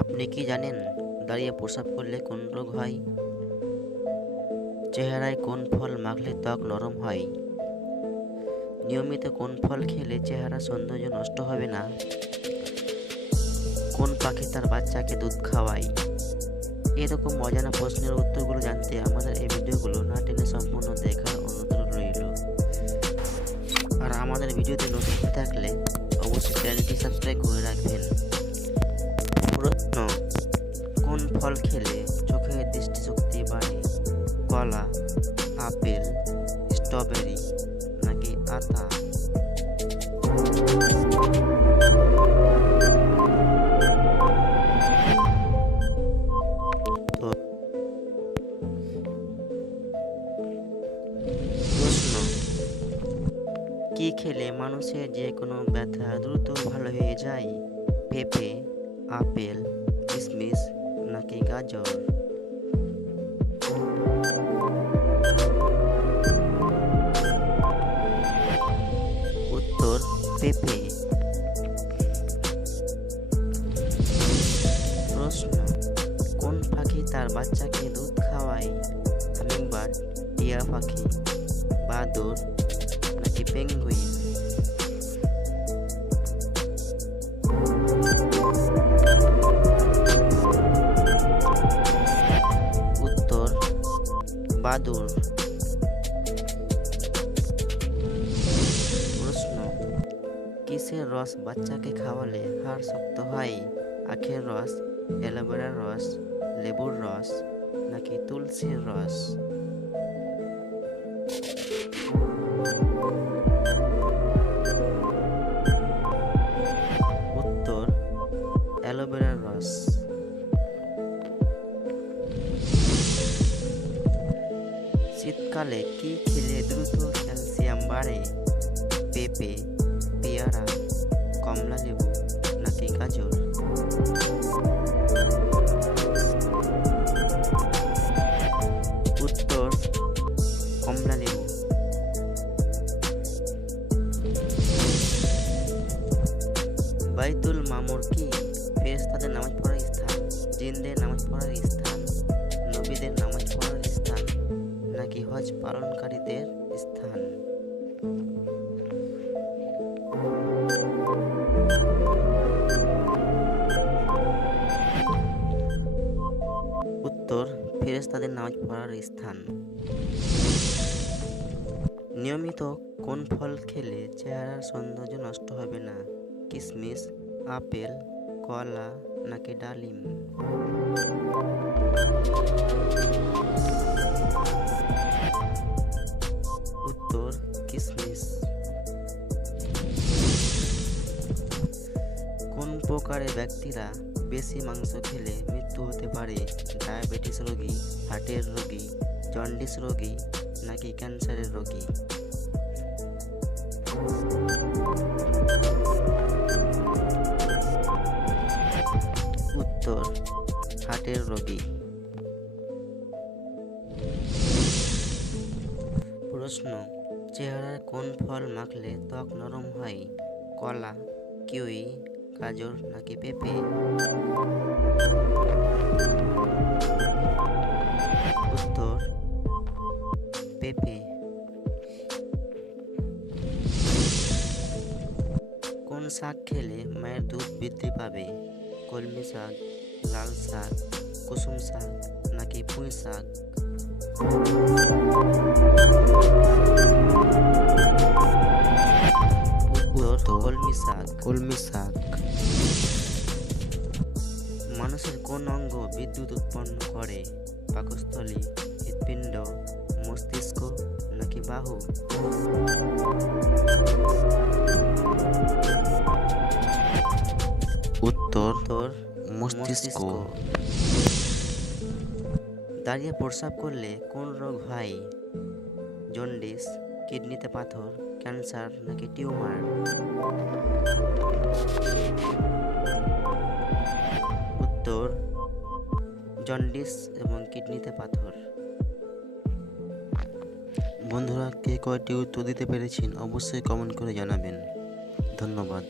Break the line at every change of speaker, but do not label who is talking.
আপনি কি জানেন দাঁড়িয়ে প্রসাব করলে কোন রোগ হয়? চেহারায় কোন ফল মাখলে ত্বক নরম হয়? নিয়মিত কোন ফল খেলে চেহারা সৌন্দর্য নষ্ট হবে না? কোন পাখি তার বাচ্চাকে দুধ খাওয়ায়? এরকম অজানা প্রশ্নের উত্তরগুলো জানতে আমাদের এই ভিডিওগুলো না টেনে সম্পূর্ণ দেখার অনুরোধ রইল। আর আমাদের ভিডিওতে নতুন থাকলে অবশ্যই চ্যানেলটি সাবস্ক্রাইব করে রাখবেন। খেলে চোখের দৃষ্টিশক্তি বাড়ে। কলা, আপেল, স্ট্রবেরি নাকি আতা? কি খেলে মানুষের যে কোনো ব্যথা দ্রুত ভালো হয়ে যায়? পেঁপে, আপেল কিশমিশ নাকি গাজর উত্তর পেঁপে প্রশ্ন, কোন পাখি তার বাচ্চাকে দুধ খাওয়ায়? হামিংবার্ড টিয়া পাখি, বাদুর বাদুর প্রশ্ন, কিসের রস বাচ্চাকে খাওয়ালে হাড় শক্ত হয়? আখের রস, অ্যালোভেরার রস, লেবুর রস, নাকি তুলসীর রস? শীতকালে কি খেলে দ্রুত ক্যালসিয়াম বাড়ে? পেঁপে, পেয়ারা, কমলা লেবু নাকি গাজর? উত্তর, কমলা লেবু। বাইতুল মামুর কি ফেরেশতাদের নামাজ পড়ার স্থান, জিনদের নামাজ পড়ার স্থান হজ পালনকারীদের স্থান। উত্তর, ফেরেশতাদের নামাজ পড়ার স্থান। নিয়মিত কোন ফল খেলে চেহারার সৌন্দর্য নষ্ট হবে না? কিশমিশ আপেল, কলা নাকি ডালিম? উত্তর কিশমিশ কোন প্রকারের ব্যক্তিরা বেশি মাংস খেলে মৃত্যু হতে পারে? ডায়াবেটিস রোগী, হার্টের রোগী, জন্ডিস রোগী, নাকি ক্যান্সারের রোগী? উত্তর, হার্টের রোগী। প্রশ্ন চেহারায় কোন ফল মাখলে ত্বক নরম হয়? কলা, কিউই, গাজর নাকি পেঁপে? উত্তর, পেঁপে। কোন শাক খেলে মায়ের দুধ বৃদ্ধি পাবে? কলমি শাক, লাল শাক, কুসুম শাক নাকি পুঁই শাক? উত্তর কলমি শাক কলমি শাক মানুষের কোন অঙ্গ বিদ্যুৎ উৎপন্ন করে? পাকস্থলী হৃৎপিণ্ড মস্তিষ্ক নাকি বাহু? উত্তর তোর মস্তিষ্ক। দাঁড়িয়ে প্রস্রাব করলে কোন রোগ হয়? জন্ডিস, কিডনিতে পাথর, ক্যান্সার নাকি টিউমার? উত্তর, জন্ডিস এবং কিডনিতে পাথর। বন্ধুরা, কে কয়টি উত্তর দিতে পেরেছেন অবশ্যই কমেন্ট করে জানাবেন। ধন্যবাদ।